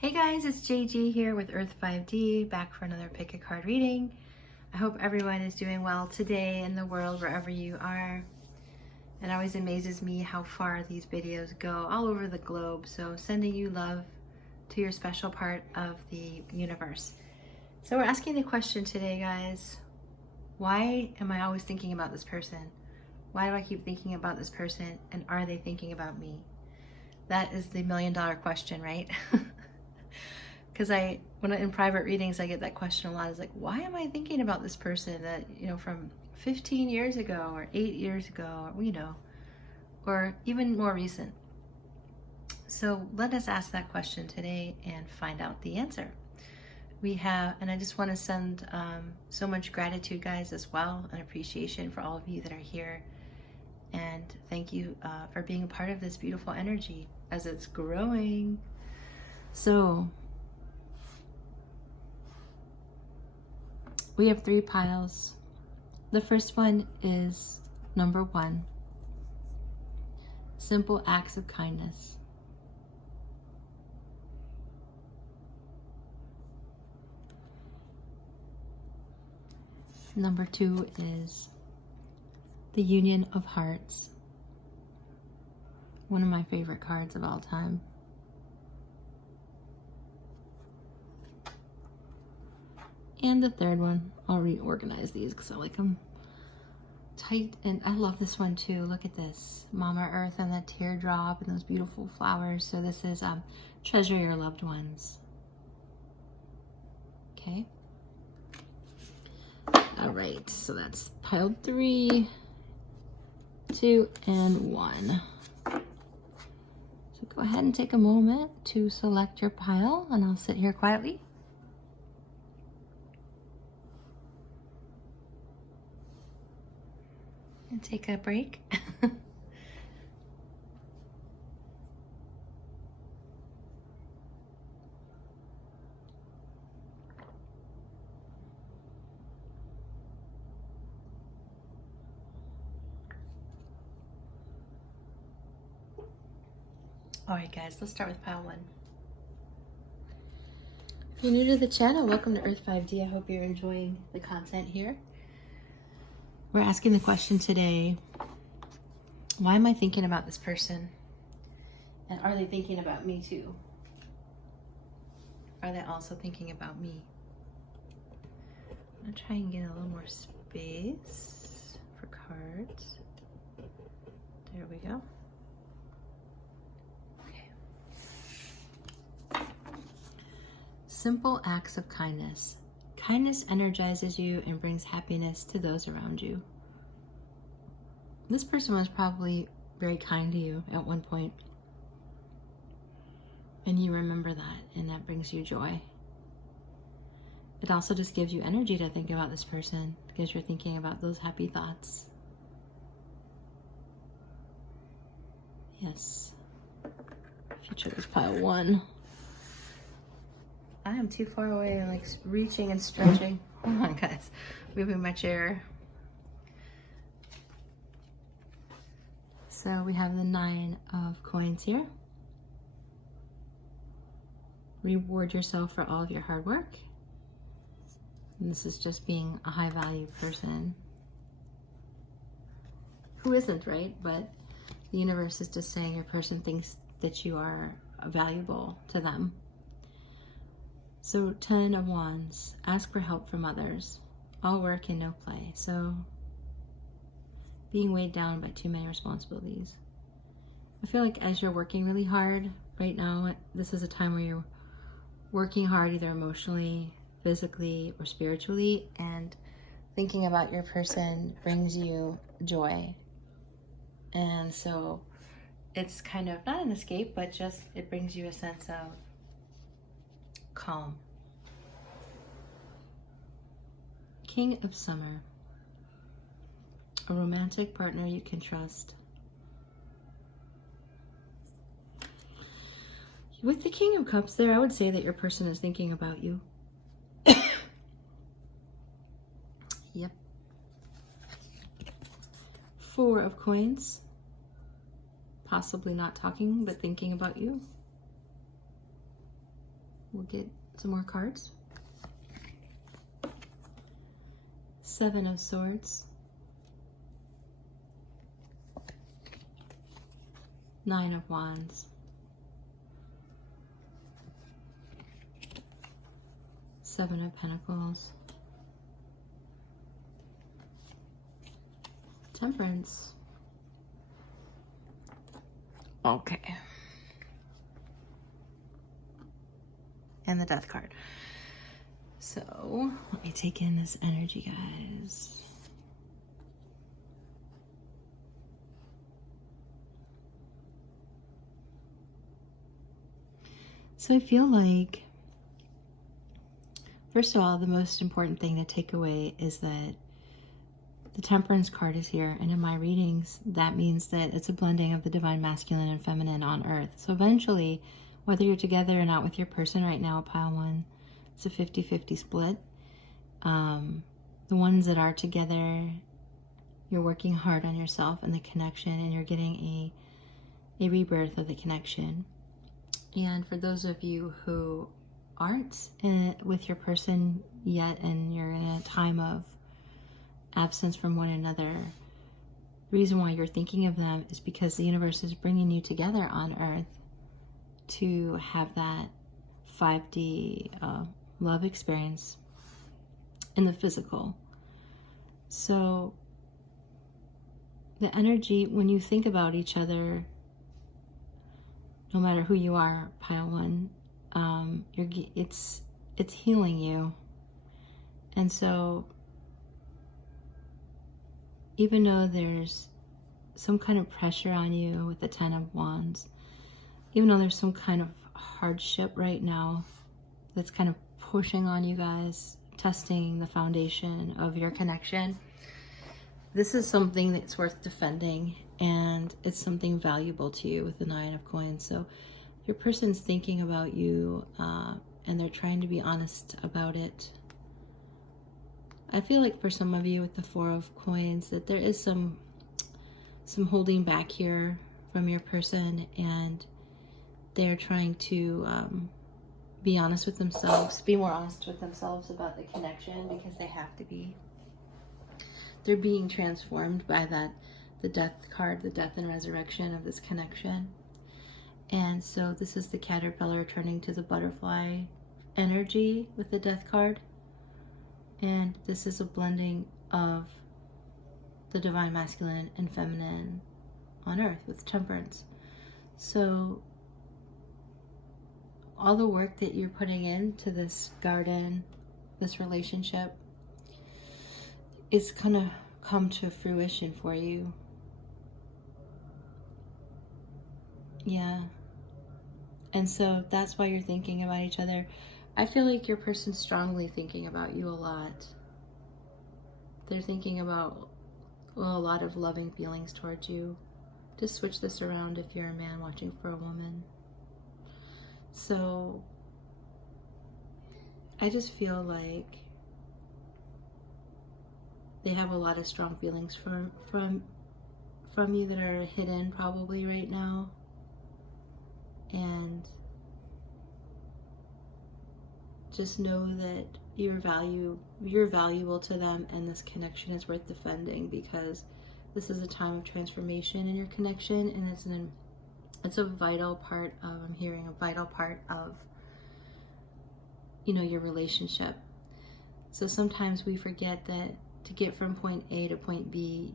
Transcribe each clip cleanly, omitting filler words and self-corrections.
Hey guys, it's JG here with Earth 5D, back for another pick a card reading. I hope everyone is doing well today in the world, wherever you are. It always amazes me how far these videos go all over the globe, so sending you love to your special part of the universe. So we're asking the question today, guys, why am I always thinking about this person? Why do I keep thinking about this person, and are they thinking about me? That is the million-dollar question, right? Because when in private readings, I get that question a lot. It's like, why am I thinking about this person that, from 15 years ago or 8 years ago, or even more recent? So let us ask that question today and find out the answer. And I just want to send so much gratitude, guys, as well, and appreciation for all of you that are here. And thank you for being a part of this beautiful energy as it's growing. So we have 3 piles. The first one is number 1, simple acts of kindness. Number 2 is the Union of Hearts, one of my favorite cards of all time. And the third one, I'll reorganize these because I like them tight. And I love this one too. Look at this. Mama Earth and that teardrop and those beautiful flowers. So this is treasure your loved ones. Okay. All right. So that's pile 3, 2, and 1. So go ahead and take a moment to select your pile, and I'll sit here quietly. And take a break. All right, guys, let's start with pile 1. If you're new to the channel, welcome to Earth 5D. I hope you're enjoying the content here. We're asking the question today, why am I thinking about this person? And are they thinking about me too? Are they also thinking about me? I'm gonna try and get a little more space for cards. There we go. Okay. Simple acts of kindness. Kindness energizes you and brings happiness to those around you. This person was probably very kind to you at one point, and you remember that, and that brings you joy. It also just gives you energy to think about this person because you're thinking about those happy thoughts. Yes. Future is pile 1. I am too far away. I'm like reaching and stretching. Hold on, guys. Moving my chair. So we have the 9 of coins here. Reward yourself for all of your hard work. And this is just being a high value person. Who isn't, right? But the universe is just saying your person thinks that you are valuable to them. So 10 of Wands, ask for help from others. All work and no play. So being weighed down by too many responsibilities. I feel like as you're working really hard right now, this is a time where you're working hard either emotionally, physically, or spiritually, and thinking about your person brings you joy. And so it's kind of not an escape, but just it brings you a sense of calm. King of Summer. A romantic partner you can trust. With the King of Cups there, I would say that your person is thinking about you. Yep. 4 of Coins. Possibly not talking, but thinking about you. we'll get some more cards. 7 of Swords, 9 of Wands, 7 of Pentacles, Temperance. Okay. And the Death card. So, let me take in this energy, guys. So I feel like, first of all, the most important thing to take away is that the Temperance card is here, and in my readings, that means that it's a blending of the divine masculine and feminine on earth. So eventually, whether you're together or not with your person right now, pile 1, it's a 50-50 split. The ones that are together, you're working hard on yourself and the connection, and you're getting a rebirth of the connection. And for those of you who aren't with your person yet, and you're in a time of absence from one another, the reason why you're thinking of them is because the universe is bringing you together on earth to have that 5D love experience in the physical. So the energy, when you think about each other, no matter who you are, pile 1, it's healing you. And so even though there's some kind of pressure on you with the 10 of Wands, even though there's some kind of hardship right now that's kind of pushing on you guys, testing the foundation of your connection, this is something that's worth defending, and it's something valuable to you with the 9 of Coins. So your person's thinking about you, and they're trying to be honest about it. I feel like for some of you with the 4 of Coins that there is some holding back here from your person, and they're trying to be honest with themselves, be more honest with themselves about the connection, because they have to be. They're being transformed by the Death card, the death and resurrection of this connection. And so this is the caterpillar turning to the butterfly energy with the Death card. And this is a blending of the divine masculine and feminine on earth with Temperance. So all the work that you're putting into this garden, this relationship, is gonna come to fruition for you. Yeah. And so that's why you're thinking about each other. I feel like your person's strongly thinking about you a lot. They're thinking about, well, a lot of loving feelings towards you. Just switch this around if you're a man watching for a woman. So I just feel like they have a lot of strong feelings from you that are hidden probably right now. And just know that you're valuable to them, and this connection is worth defending, because this is a time of transformation in your connection, and it's a vital part of, I'm hearing, a vital part of, your relationship. So sometimes we forget that to get from point A to point B,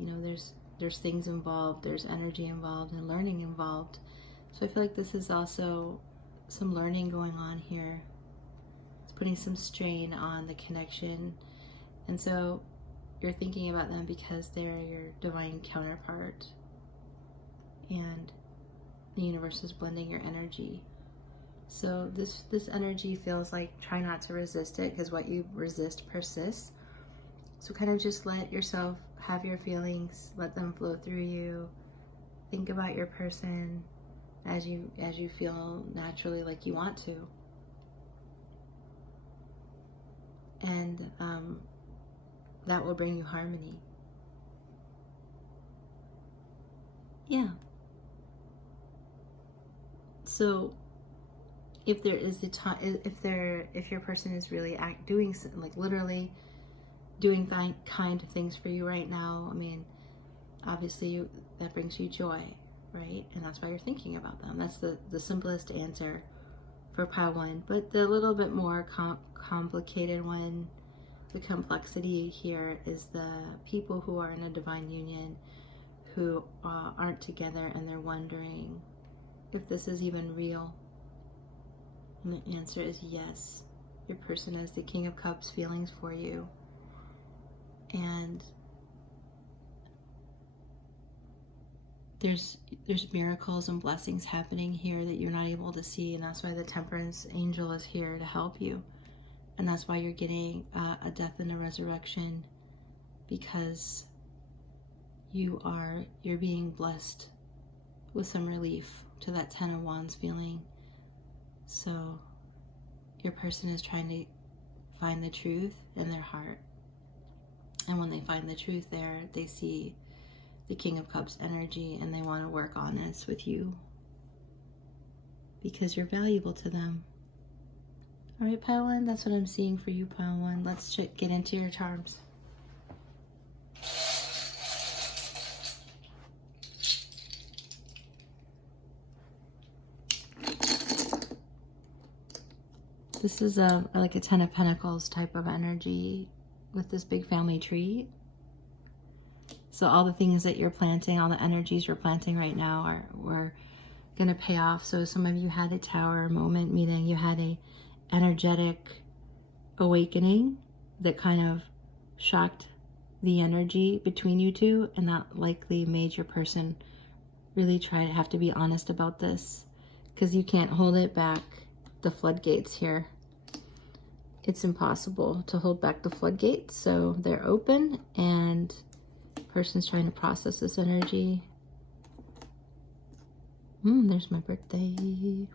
there's things involved, there's energy involved, and learning involved. So I feel like this is also some learning going on here. It's putting some strain on the connection. And so you're thinking about them because they're your divine counterpart. And the universe is blending your energy. So this energy feels like, try not to resist it, because what you resist persists. So kind of just let yourself have your feelings, let them flow through you. Think about your person as you feel naturally like you want to. And that will bring you harmony. Yeah. So if there is the time, if your person is really doing, like literally doing kind things for you right now, I mean, obviously that brings you joy, right? And that's why you're thinking about them. That's the simplest answer for pile 1. But the little bit more complicated one, the complexity here, is the people who are in a divine union who aren't together, and they're wondering if this is even real. And the answer is yes. Your person has the King of Cups feelings for you. And there's miracles and blessings happening here that you're not able to see, and that's why the Temperance Angel is here to help you. And that's why you're getting a death and a resurrection, because you're being blessed with some relief to that 10 of Wands feeling. So your person is trying to find the truth in their heart. And when they find the truth there, they see the King of Cups energy, and they want to work on this with you because you're valuable to them. All right, pile 1, that's what I'm seeing for you, pile 1. Let's get into your charms. This is like a 10 of Pentacles type of energy with this big family tree. So all the things that you're planting, all the energies you're planting right now were going to pay off. So some of you had a Tower moment, meaning you had a energetic awakening that kind of shocked the energy between you two, and that likely made your person really try to have to be honest about this, because you can't hold it back. The floodgates here, it's impossible to hold back the floodgates, so they're open, and person's trying to process this energy. There's my birthday.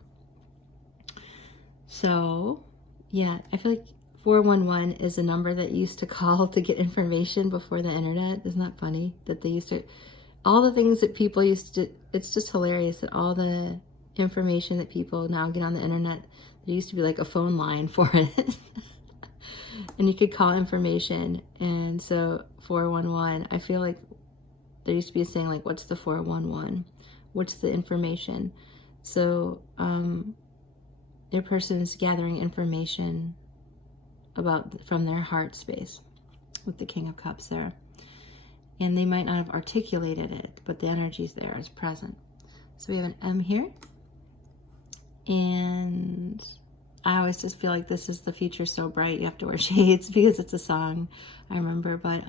So yeah, I feel like 411 is a number that you used to call to get information before the internet. Isn't that funny that they used to, all the things that people used to, it's just hilarious that all the information that people now get on the internet, there used to be like a phone line for it. And you could call information. And so 411, I feel like there used to be a saying like, what's the 411? What's the information? So your person's gathering information from their heart space with the King of Cups there. And they might not have articulated it, but the energy's there, it's present. So we have an M here. And I always just feel like this is the future so bright you have to wear shades, because it's a song, I remember. But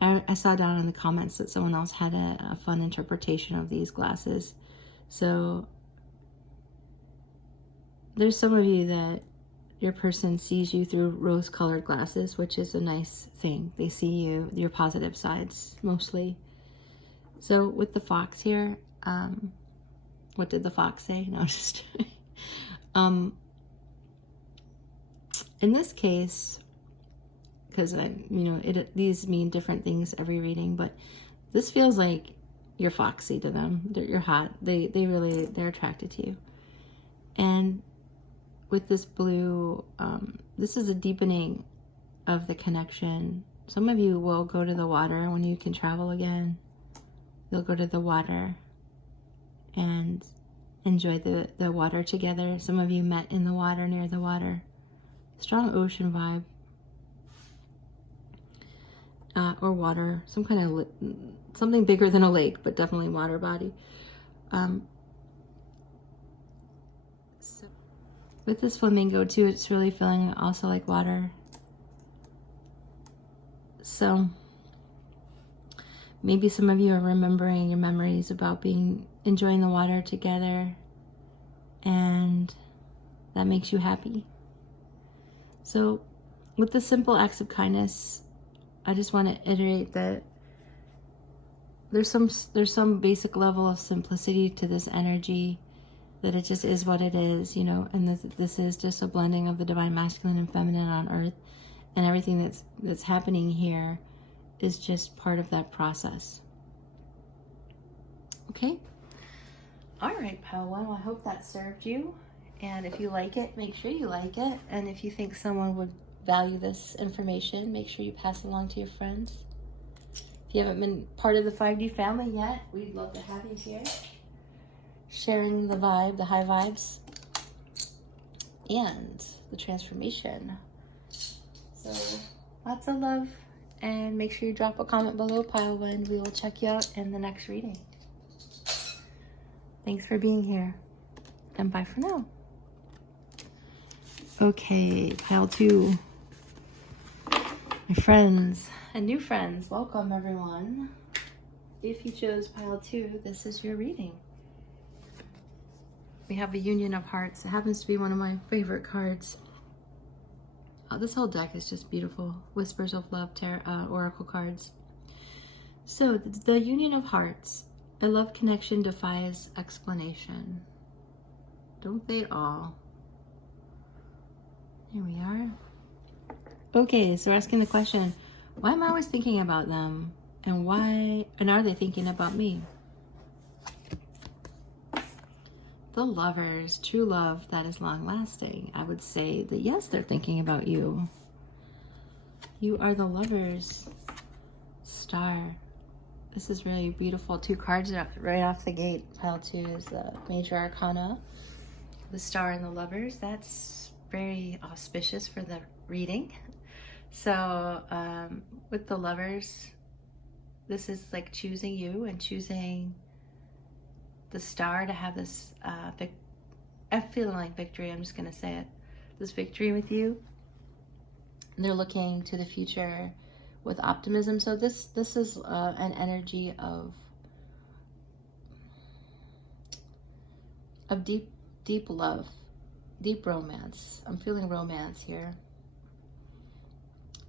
I saw down in the comments that someone else had a fun interpretation of these glasses. So there's some of you that your person sees you through rose-colored glasses, which is a nice thing. They see you, your positive sides, mostly. So with the fox here, what did the fox say? No, just in this case, because these mean different things every reading, but this feels like you're foxy to them. You're hot. They're attracted to you. And with this blue, this is a deepening of the connection. Some of you will go to the water when you can travel again. You'll go to the water and enjoy the water together. Some of you met in the water, near the water. Strong ocean vibe. Or water, some kind of something bigger than a lake, but definitely water body. So with this flamingo too, it's really feeling also like water. So maybe some of you are remembering your memories about enjoying the water together, and that makes you happy. So with the simple acts of kindness, I just want to iterate that there's some basic level of simplicity to this energy, that it just is what it is, and this is just a blending of the divine masculine and feminine on earth, and everything that's happening here is just part of that process. Okay? All right, pile one. Well, I hope that served you. And if you like it, make sure you like it. And if you think someone would value this information, make sure you pass it along to your friends. If you haven't been part of the 5D family yet, we'd love to have you here. Sharing the vibe, the high vibes, and the transformation. So lots of love. And make sure you drop a comment below, pile one. We will check you out in the next reading. Thanks for being here. And bye for now. Okay, pile two. My friends and new friends, welcome everyone. If you chose pile two, this is your reading. We have a Union of Hearts. It happens to be one of my favorite cards. This whole deck is just beautiful. Whispers of Love Oracle cards. So the Union of Hearts. A love connection defies explanation. Don't they all? Here we are. Okay, so we're asking the question, why am I always thinking about them? And are they thinking about me? The Lovers, true love that is long lasting. I would say that yes, they're thinking about you. You are the Lovers. Star. This is really beautiful. Two cards right off the gate. Pile two is the Major Arcana. The Star and the Lovers. That's very auspicious for the reading. So with the Lovers, this is like choosing you and choosing the Star to have this I'm feeling like victory. I'm just gonna say it. This victory with you. And they're looking to the future with optimism. So this is an energy of deep love, deep romance. I'm feeling romance here.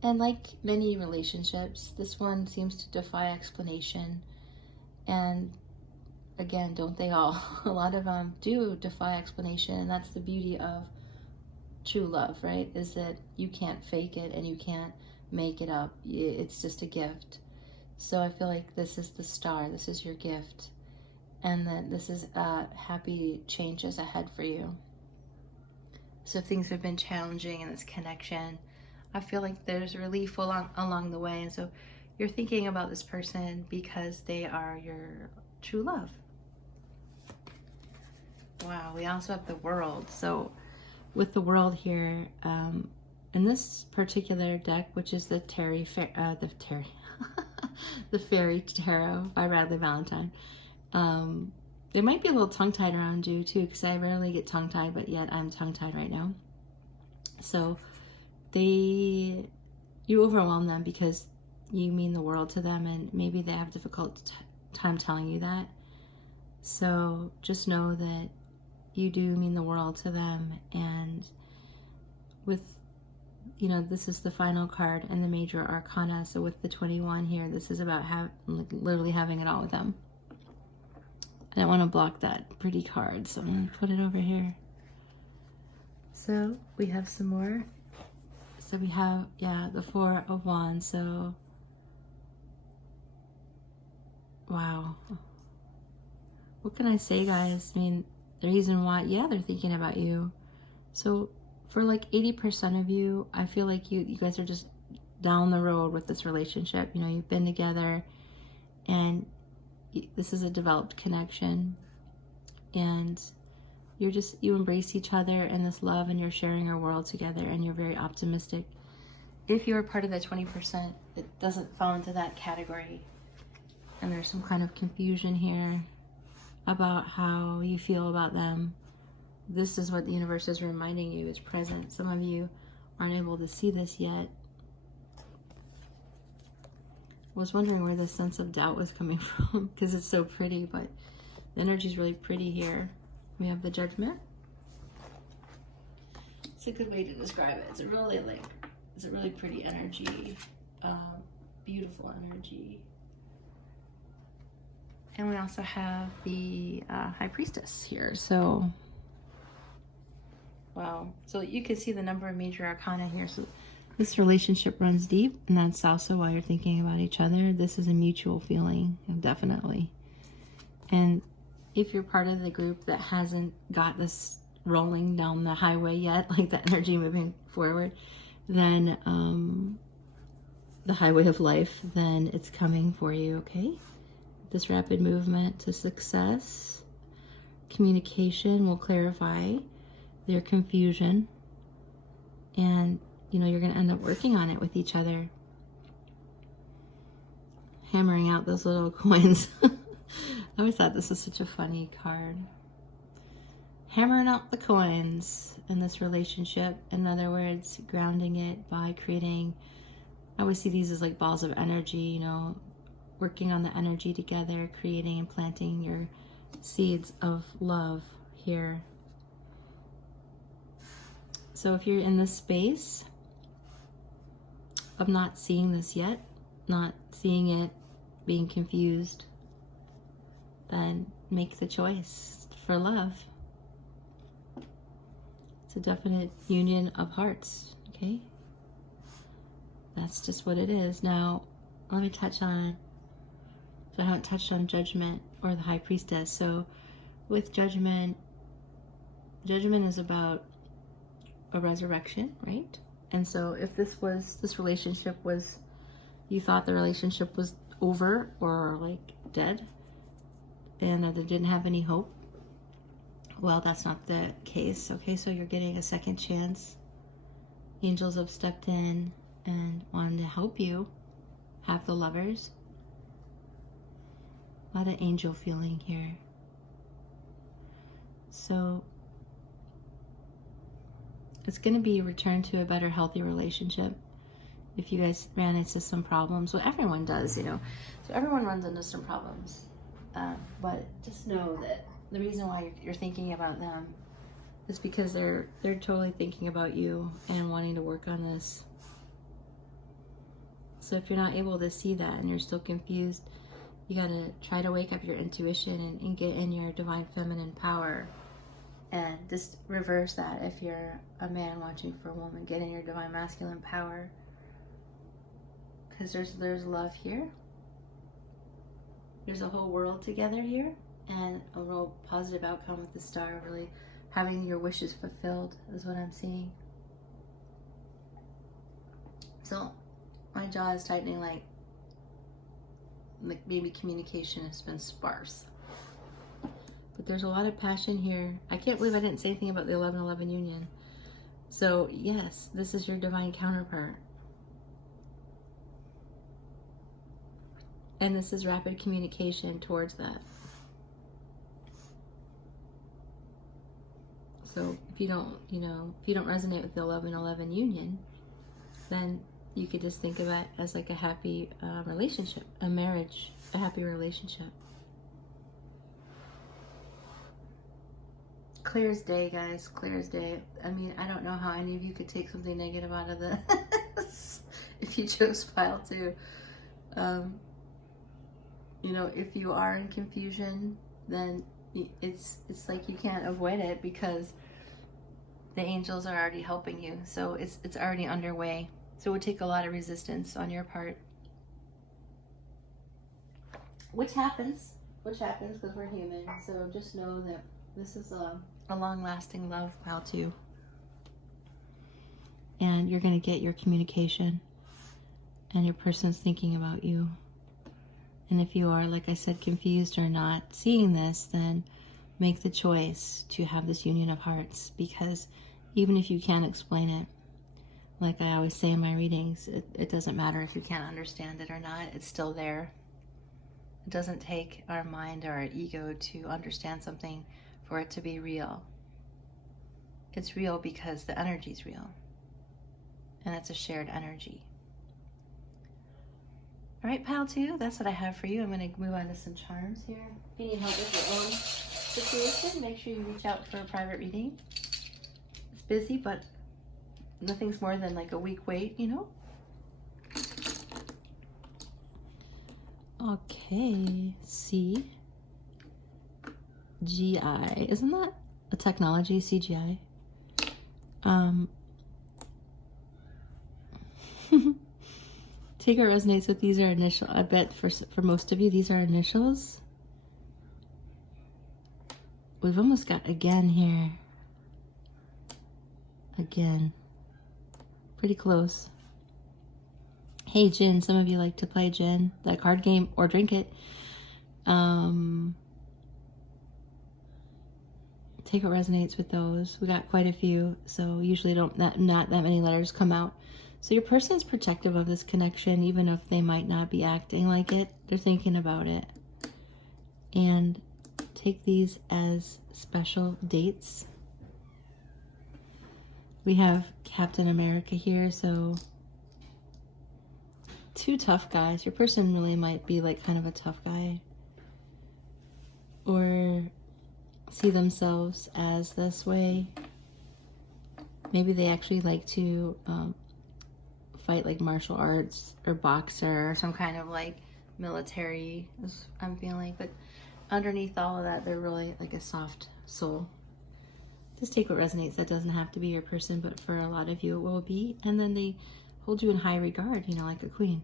And like many relationships, this one seems to defy explanation. And again, don't they all? A lot of them do defy explanation, and that's the beauty of true love, right? Is that you can't fake it and you can't make it up. It's just a gift. So I feel like this is the Star. This is your gift. And that this is happy changes ahead for you. So if things have been challenging in this connection, I feel like there's relief along the way. And so you're thinking about this person because they are your true love. Wow, we also have the World. So with the World here, in this particular deck, which is the the Fairy Tarot by Bradley Valentine, they might be a little tongue-tied around you too, because I rarely get tongue-tied, but yet I'm tongue-tied right now. So you overwhelm them because you mean the world to them, and maybe they have a difficult time telling you that. So just know that you do mean the world to them. And with, this is the final card and the Major Arcana. So with the 21 here, this is about literally having it all with them. I don't want to block that pretty card, so I'm going to put it over here. So we have some more. So we have, the Four of Wands. So, wow. What can I say, guys? I mean, the reason why, they're thinking about you. So for like 80% of you, I feel like you guys are just down the road with this relationship. You've been together, and this is a developed connection, and you embrace each other in this love, and you're sharing your world together, and you're very optimistic. If you're part of the 20% that doesn't fall into that category, and there's some kind of confusion here about how you feel about them, this is what the universe is reminding you is present. Some of you aren't able to see this yet. I was wondering where this sense of doubt was coming from, because it's so pretty, but the energy is really pretty here. We have the Judgment. It's a good way to describe it. It's a really pretty energy, beautiful energy. And we also have the High Priestess here. So, wow. So you can see the number of Major Arcana here. So this relationship runs deep, and that's also why you're thinking about each other. This is a mutual feeling, definitely. And if you're part of the group that hasn't got this rolling down the highway yet, like the energy moving forward, then the highway of life, then it's coming for you, okay? This rapid movement to success. Communication will clarify their confusion, and you know, you're going to end up working on it with each other, hammering out those little coins. I always thought this was such a funny card. Hammering out the coins in this relationship. In other words, grounding it by creating, I always see these as like balls of energy, you know, working on the energy together, creating and planting your seeds of love here. So if you're in this space of not seeing this yet, not seeing it, being confused, then make the choice for love. It's a definite union of hearts, okay? That's just what it is. Now, let me touch on, so I haven't touched on Judgment or the High Priestess. So with Judgment is about a resurrection, right? And so if this relationship was, you thought the relationship was over or like dead and that it didn't have any hope, well, that's not the case, okay? So you're getting a second chance. Angels have stepped in and wanted to help you have the Lovers. A lot of angel feeling here. So it's going to be a return to a better, healthy relationship. If you guys ran into some problems, well, everyone does, you know. So everyone runs into some problems. But just know that the reason why you're thinking about them is because they're totally thinking about you and wanting to work on this. So if you're not able to see that and you're still confused, you got to try to wake up your intuition and get in your divine feminine power. And just reverse that if you're a man watching for a woman. Get in your divine masculine power. Because there's love here. There's a whole world together here. And a real positive outcome with the Star. Really having your wishes fulfilled is what I'm seeing. So my jaw is tightening, like maybe communication has been sparse. But there's a lot of passion here. I can't believe I didn't say anything about the 11-11 union. So yes, this is your divine counterpart. And this is rapid communication towards that. So if you don't, if you don't resonate with the 11-11 union, then you could just think of it as like a happy relationship, a marriage, a happy relationship. Clear as day, guys, clear as day. I mean, I don't know how any of you could take something negative out of this if you chose pile 2. If you are in confusion, then it's like you can't avoid it because the angels are already helping you. So it's already underway. So it would take a lot of resistance on your part. Which happens because we're human. So just know that this is a long-lasting love, pile 2. And you're going to get your communication. And your person's thinking about you. And if you are, like I said, confused or not seeing this, then make the choice to have this union of hearts. Because even if you can't explain it, like I always say in my readings, it doesn't matter if you can't understand it or not. It's still there. It doesn't take our mind or our ego to understand something for it to be real. It's real because the energy is real. And it's a shared energy. All right, pile 2, that's what I have for you. I'm going to move on to some charms here. If you need help with your own situation, make sure you reach out for a private reading. It's busy, but nothing's more than like a week wait, Okay, CGI. Isn't that a technology, CGI? Take what resonates with. These are initial. I bet for most of you, these are initials. we've almost got again here. Again. Pretty close. Hey, gin. Some of you like to play gin, the card game, or drink it. Take what resonates with those. We got quite a few, so usually not that many letters come out. So your person is protective of this connection, even if they might not be acting like it. They're thinking about it. And take these as special dates. We have Captain America here, so 2 tough guys. Your person really might be like kind of a tough guy. Or see themselves as this way. Maybe they actually like to fight like martial arts or boxer or some kind of like military, I'm feeling. But underneath all of that, they're really like a soft soul. Just take what resonates. That doesn't have to be your person, but for a lot of you it will be. And then they hold you in high regard, you know, like a queen.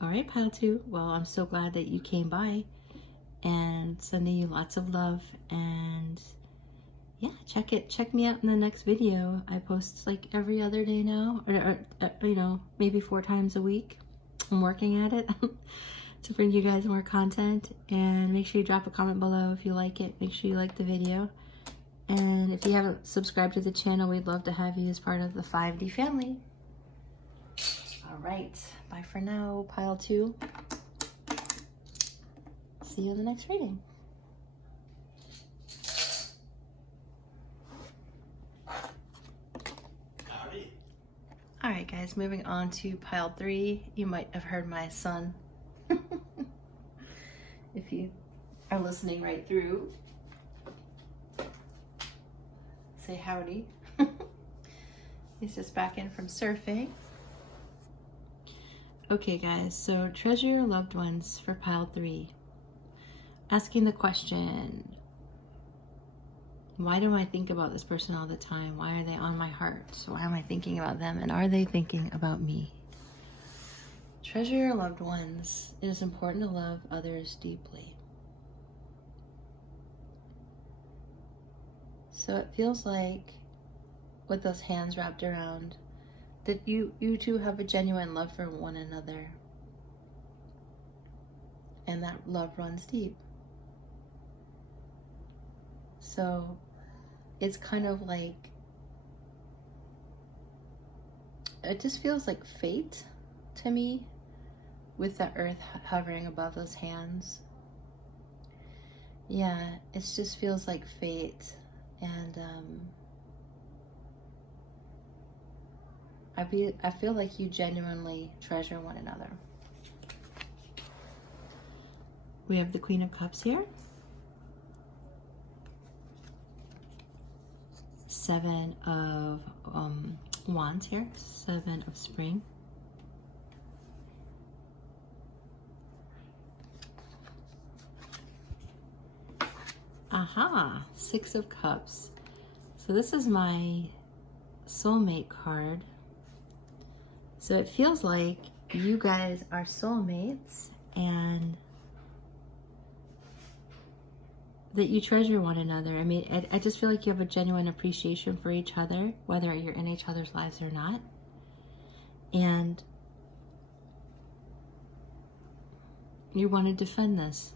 All right, pile 2. Well, I'm so glad that you came by, and sending you lots of love. And yeah, check me out in the next video. I post like every other day now, or you know, maybe 4 times a week. I'm working at it to bring you guys more content. And make sure you drop a comment below if you like it. Make sure you like the video. And if you haven't subscribed to the channel, we'd love to have you as part of the 5D family. All right, bye for now, pile 2. See you in the next reading. All right, guys, moving on to pile 3. You might have heard my son. If you are listening right through, say howdy. He's just back in from surfing. Okay, guys, so treasure your loved ones for pile 3. Asking the question, why do I think about this person all the time? Why are they on my heart? So why am I thinking about them? And are they thinking about me? Treasure your loved ones. It is important to love others deeply. So it feels like, with those hands wrapped around, that you two have a genuine love for one another. And that love runs deep. So it's kind of like, it just feels like fate to me, with the earth hovering above those hands. Yeah, it just feels like fate. And I feel like you genuinely treasure one another. We have the Queen of Cups here. 7 of Wands here. 7 of Spring. Aha! 6 of Cups. So this is my soulmate card. So it feels like you guys are soulmates, and that you treasure one another. I mean, I just feel like you have a genuine appreciation for each other, whether you're in each other's lives or not. And you want to defend this.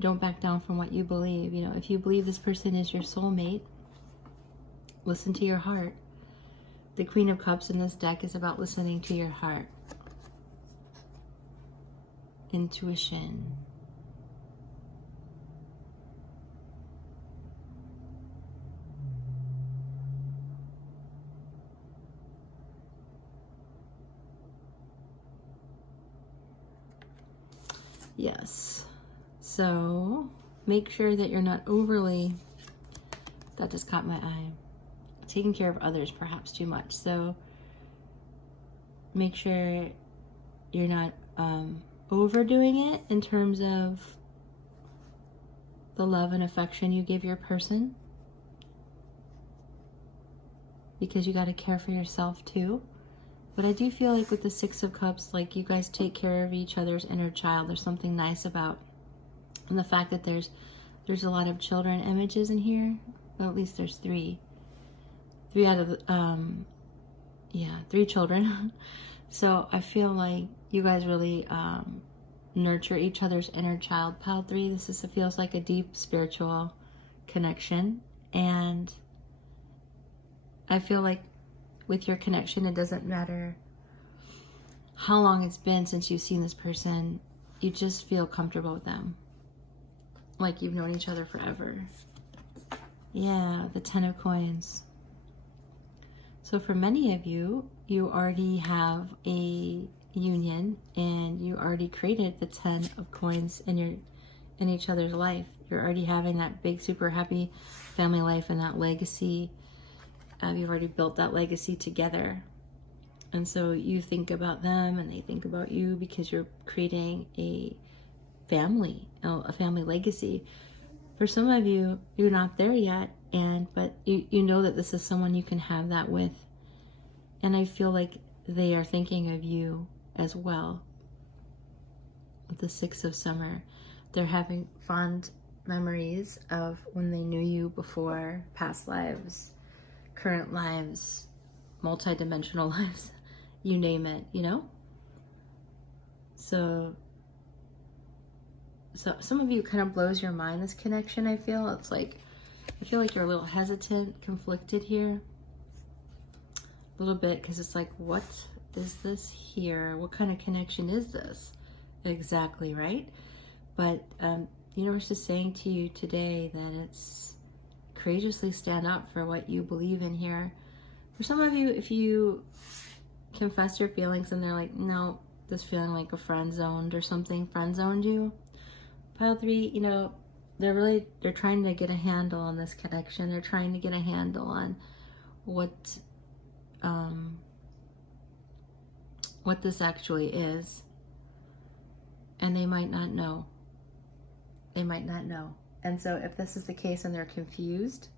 Don't back down from what you believe. You know, if you believe this person is your soulmate, listen to your heart. The Queen of Cups in this deck is about listening to your heart. Intuition. Yes. So make sure that you're not overly, that just caught my eye, taking care of others perhaps too much. So make sure you're not overdoing it in terms of the love and affection you give your person, because you got to care for yourself too. But I do feel like with the Six of Cups, like you guys take care of each other's inner child. There's something nice about, and the fact that there's a lot of children images in here. Well, at least there's three out of the, three children. So I feel like you guys really nurture each other's inner child. Pile 3, this feels like a deep spiritual connection. And I feel like with your connection, it doesn't matter how long it's been since you've seen this person. You just feel comfortable with them. Like you've known each other forever. Yeah, the 10 of Coins. So for many of you, you already have a union and you already created the 10 of Coins in each other's life. You're already having that big, super happy family life and that legacy. You've already built that legacy together. And so you think about them and they think about you because you're creating a family legacy. For some of you, you're not there yet, but you know that this is someone you can have that with. And I feel like they are thinking of you as well. With the 6 of Summer, they're having fond memories of when they knew you before, past lives, current lives, multi-dimensional lives, you name it, you know? So some of you kind of blows your mind, this connection, I feel. It's like, I feel like you're a little hesitant, conflicted here. A little bit, because it's like, what is this here? What kind of connection is this? Exactly, right? But the universe is saying to you today that it's courageously stand up for what you believe in here. For some of you, if you confess your feelings and they're like, no, this feeling like a friend zoned or something, friend zoned you. Pile 3, you know, they're trying to get a handle on this connection. They're trying to get a handle on what this actually is. And they might not know. They might not know. And so if this is the case and they're confused,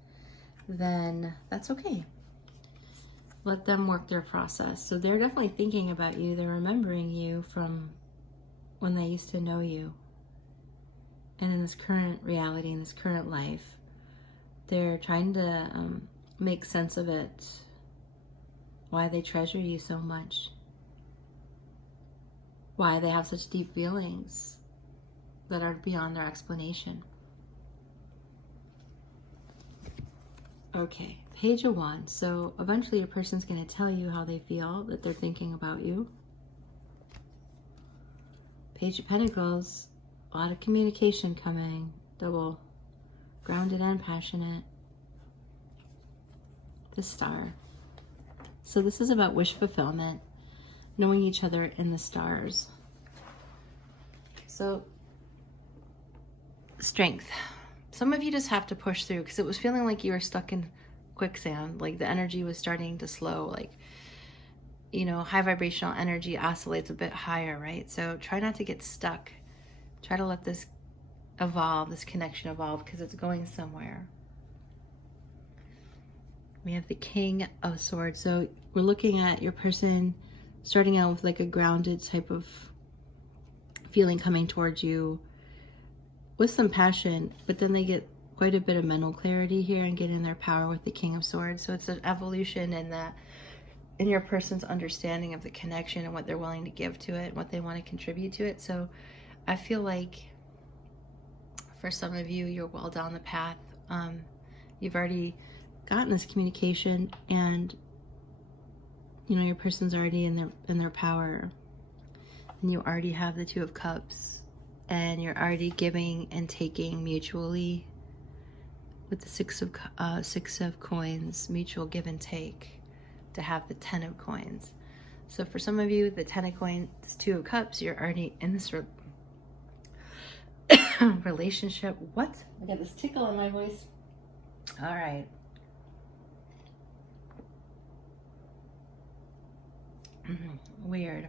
then that's okay. Let them work their process. So they're definitely thinking about you. They're remembering you from when they used to know you. And in this current reality, in this current life, they're trying to make sense of it. Why they treasure you so much. Why they have such deep feelings that are beyond their explanation. Okay, Page of Wands. So eventually your person's going to tell you how they feel, that they're thinking about you. Page of Pentacles. A lot of communication coming. Double. Grounded and passionate. The Star. So this is about wish fulfillment. Knowing each other in the stars. So, Strength. Some of you just have to push through because it was feeling like you were stuck in quicksand. Like the energy was starting to slow. Like, you know, high vibrational energy oscillates a bit higher, right? So try not to get stuck. Try to let this evolve, this connection evolve, because it's going somewhere. We have the King of Swords. So we're looking at your person starting out with like a grounded type of feeling coming towards you with some passion, but then they get quite a bit of mental clarity here and get in their power with the King of Swords. So it's an evolution in that, in your person's understanding of the connection and what they're willing to give to it and what they want to contribute to it. So I feel like for some of you, you're well down the path. You've already gotten this communication, and you know your person's already in their power, and you already have the Two of Cups, and you're already giving and taking mutually with the Six of Coins, mutual give and take to have the 10 of Coins. So for some of you, the 10 of Coins, 2 of Cups, you're already in this relationship. What? I got this tickle in my voice. All right. Weird.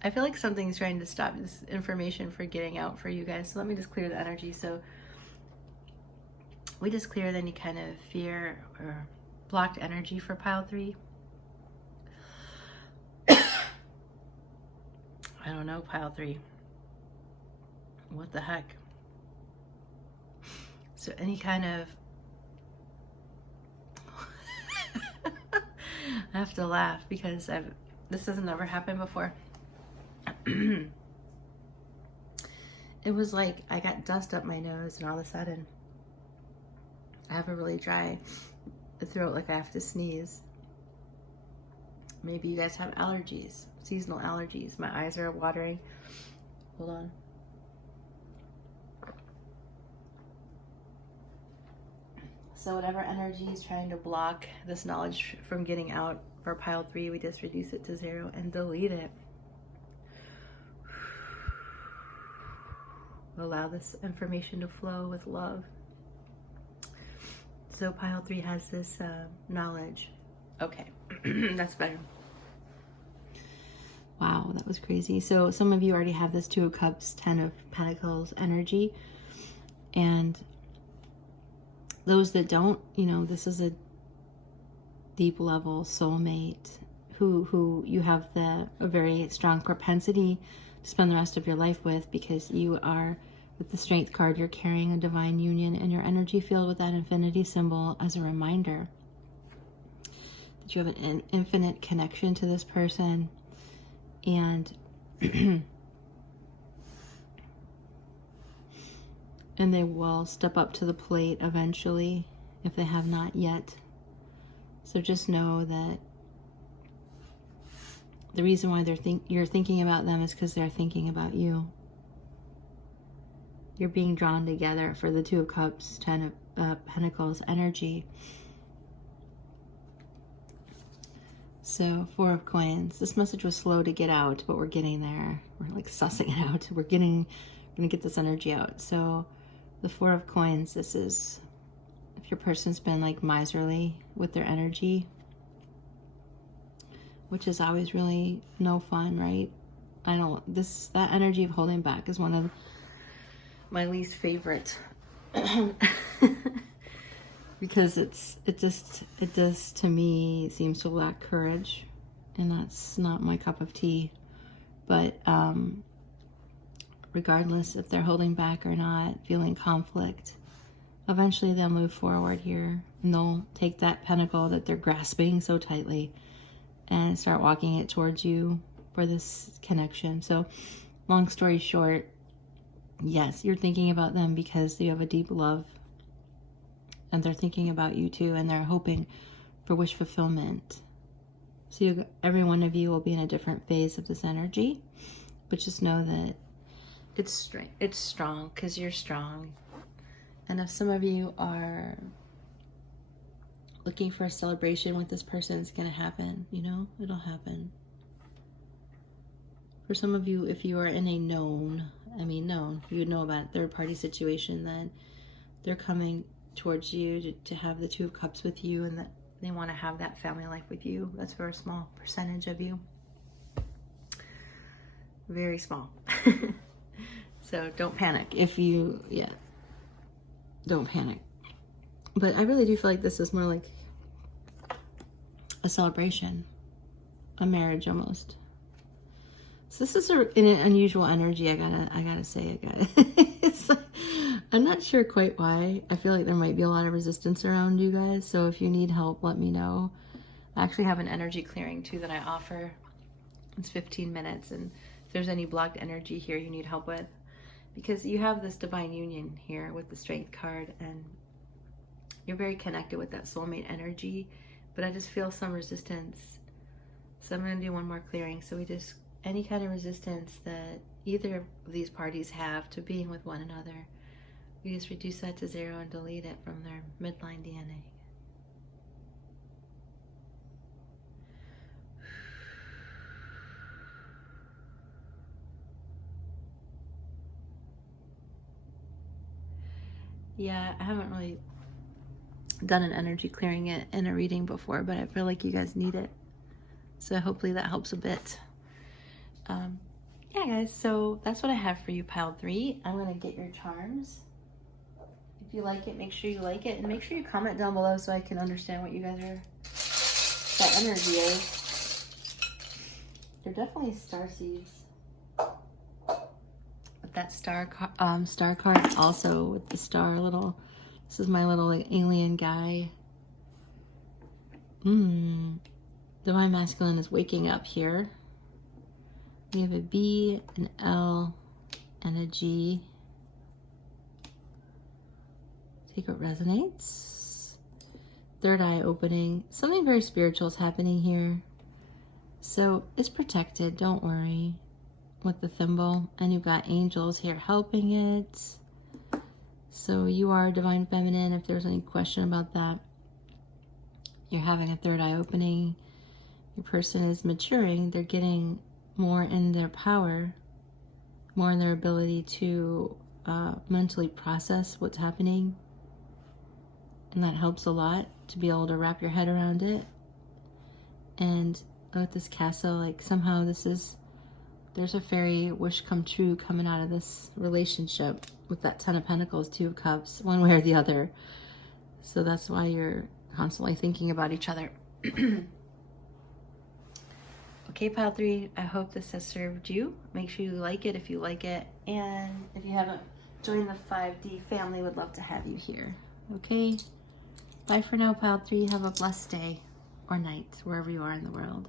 I feel like something's trying to stop this information from getting out for you guys. So let me just clear the energy. So we just cleared any kind of fear or blocked energy for pile 3. I don't know, pile 3. What the heck? So any kind of I have to laugh because this has never happened before. It was like I got dust up my nose, and all of a sudden I have a really dry throat, like I have to sneeze. Maybe you guys have allergies, seasonal allergies. My eyes are watering. Hold on. So whatever energy is trying to block this knowledge from getting out for pile 3, we just reduce it to 0 and delete it. Allow this information to flow with love. So pile 3 has this knowledge. Okay, that's better. Wow, that was crazy. So some of you already have this 2 of Cups, 10 of Pentacles energy. And those that don't, you know, this is a deep level soulmate who you have a very strong propensity to spend the rest of your life with, because you are, with the Strength card, you're carrying a divine union in your energy field with that infinity symbol as a reminder that you have an infinite connection to this person. And and they will step up to the plate eventually if they have not yet. So just know that the reason why you're thinking about them is because they're thinking about you. You're being drawn together for the 2 of Cups, 10 of Pentacles energy. So 4 of Coins. This message was slow to get out, but we're getting there. We're like sussing it out. We're gonna get this energy out. So the 4 of Coins, this is if your person's been like miserly with their energy, which is always really no fun, right? That energy of holding back is one of my least favorite because it just to me seems to lack courage, and that's not my cup of tea. But regardless if they're holding back or not, feeling conflict, eventually they'll move forward here, and they'll take that pentacle that they're grasping so tightly and start walking it towards you for this connection. So long story short, yes, you're thinking about them because you have a deep love, and they're thinking about you too, and they're hoping for wish fulfillment. So every one of you will be in a different phase of this energy, but just know that it's strong because you're strong. And if some of you are looking for a celebration with this person, it's going to happen, you know, it'll happen. For some of you, if you are in a you know about a third-party situation, then they're coming towards you to have the 2 of Cups with you, and that they want to have that family life with you. That's for a small percentage of you. Very small. So don't panic don't panic. But I really do feel like this is more like a celebration, a marriage almost. So this is an unusual energy. I gotta say, it's like, I'm not sure quite why. I feel like there might be a lot of resistance around you guys. So if you need help, let me know. I actually have an energy clearing too that I offer. It's 15 minutes, and if there's any blocked energy here you need help with, because you have this divine union here with the Strength card, and you're very connected with that soulmate energy, but I just feel some resistance. So I'm going to do one more clearing. So any kind of resistance that either of these parties have to being with one another, we just reduce that to 0 and delete it from their midline DNA. Yeah, I haven't really done an energy clearing in a reading before, but I feel like you guys need it. So hopefully that helps a bit. Yeah, guys, so that's what I have for you, pile 3. I'm going to get your charms. If you like it, make sure you like it. And make sure you comment down below so I can understand what you guys are, that energy is. They're definitely star seeds. With that star card also with the star little, this is my little like alien guy. Divine Masculine is waking up here. We have a B, an L, and a G. Take what resonates. Third eye opening. Something very spiritual is happening here. So it's protected, don't worry, with the thimble. And you've got angels here helping it. So you are Divine Feminine, if there's any question about that. You're having a third eye opening. Your person is maturing. They're getting more in their power, more in their ability to mentally process what's happening. And that helps a lot to be able to wrap your head around it. And with this castle, like somehow there's a fairy wish come true coming out of this relationship with that Ten of Pentacles, Two of Cups, one way or the other. So that's why you're constantly thinking about each other. Okay, Pile 3, I hope this has served you. Make sure you like it if you like it. And if you haven't joined the 5D family, would love to have you here. Okay? Bye for now, Pile 3. Have a blessed day or night, wherever you are in the world.